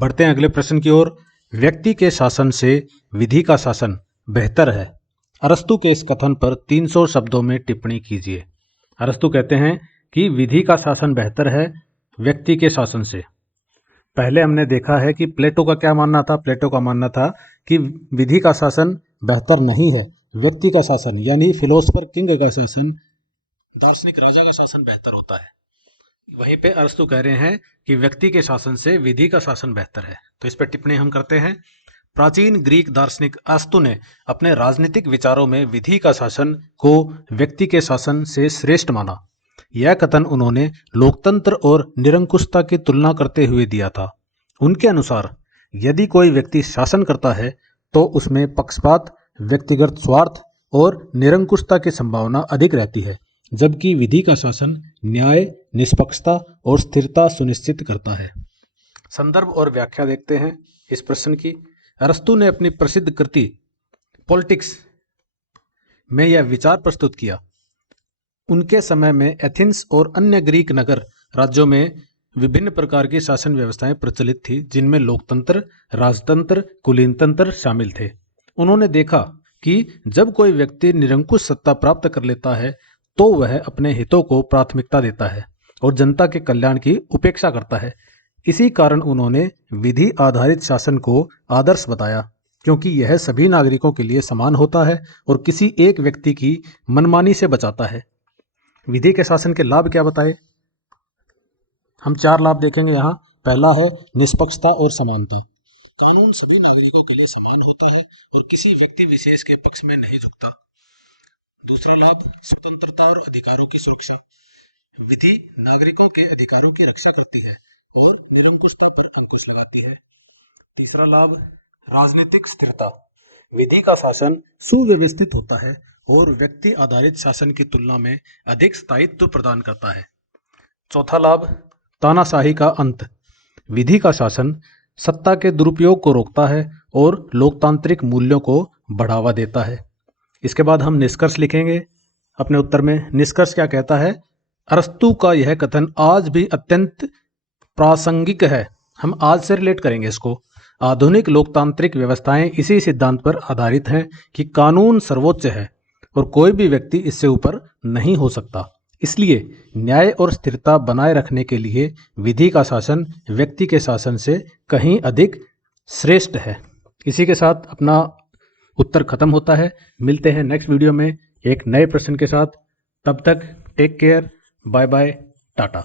बढ़ते हैं अगले प्रश्न की ओर। व्यक्ति के शासन से विधि का शासन बेहतर है। अरस्तु के इस कथन पर 300 शब्दों में टिप्पणी कीजिए। अरस्तु कहते हैं कि विधि का शासन बेहतर है व्यक्ति के शासन से। पहले हमने देखा है कि प्लेटो का क्या मानना था। प्लेटो का मानना था कि विधि का शासन बेहतर नहीं है, व्यक्ति का शासन यानी फिलोसफर किंग का शासन, दार्शनिक राजा का शासन बेहतर होता है। वहीं पे अरस्तु कह रहे हैं कि व्यक्ति के शासन से विधि का शासन बेहतर है। तो इस पर टिप्पणी हम करते हैं। प्राचीन ग्रीक दार्शनिक अरस्तु ने अपने राजनीतिक विचारों में विधि का शासन को व्यक्ति के शासन से श्रेष्ठ माना। यह कथन उन्होंने लोकतंत्र और निरंकुशता की तुलना करते हुए दिया था। उनके अनुसार यदि कोई व्यक्ति शासन करता है तो उसमें पक्षपात, व्यक्तिगत स्वार्थ और निरंकुशता की संभावना अधिक रहती है, जबकि विधि का शासन न्याय, निष्पक्षता और स्थिरता सुनिश्चित करता है। संदर्भ और व्याख्या देखते हैं इस प्रश्न की। अरस्तु ने अपनी प्रसिद्ध कृति पॉलिटिक्स में यह विचार प्रस्तुत किया। उनके समय में एथेंस और अन्य ग्रीक नगर राज्यों में विभिन्न प्रकार की शासन व्यवस्थाएं प्रचलित थी, जिनमें लोकतंत्र, राजतंत्र, कुलीन तंत्र शामिल थे। उन्होंने देखा कि जब कोई व्यक्ति निरंकुश सत्ता प्राप्त कर लेता है तो वह अपने हितों को प्राथमिकता देता है और जनता के कल्याण की उपेक्षा करता है। इसी कारण उन्होंने विधि आधारित शासन को आदर्श बताया, क्योंकि यह सभी नागरिकों के लिए समान होता है और किसी एक व्यक्ति की मनमानी से बचाता है। विधि के शासन के लाभ क्या बताए? हम 4 लाभ देखेंगे यहाँ। पहला है निष्पक्षता और समानता। कानून सभी नागरिकों के लिए समान होता है और किसी व्यक्ति विशेष के पक्ष में नहीं झुकता। दूसरा लाभ स्वतंत्रता और अधिकारों की सुरक्षा। विधि नागरिकों के अधिकारों की रक्षा करती है और निरंकुशता पर अंकुश लगाती है। तीसरा लाभ राजनीतिक स्थिरता। विधि का शासन सुव्यवस्थित होता है और व्यक्ति आधारित शासन की तुलना में अधिक स्थायित्व प्रदान करता है। चौथा लाभ तानाशाही का अंत। विधि का शासन सत्ता के दुरुपयोग को रोकता है और लोकतांत्रिक मूल्यों को बढ़ावा देता है। इसके बाद हम निष्कर्ष लिखेंगे अपने उत्तर में। निष्कर्ष क्या कहता है? अरस्तु का यह कथन आज भी अत्यंत प्रासंगिक है। हम आज से रिलेट करेंगे इसको। आधुनिक लोकतांत्रिक व्यवस्थाएं इसी सिद्धांत पर आधारित हैं कि कानून सर्वोच्च है और कोई भी व्यक्ति इससे ऊपर नहीं हो सकता। इसलिए न्याय और स्थिरता बनाए रखने के लिए विधि का शासन व्यक्ति के शासन से कहीं अधिक श्रेष्ठ है। इसी के साथ अपना उत्तर खत्म होता है। मिलते हैं नेक्स्ट वीडियो में एक नए प्रश्न के साथ। तब तक take care, bye bye, Tata.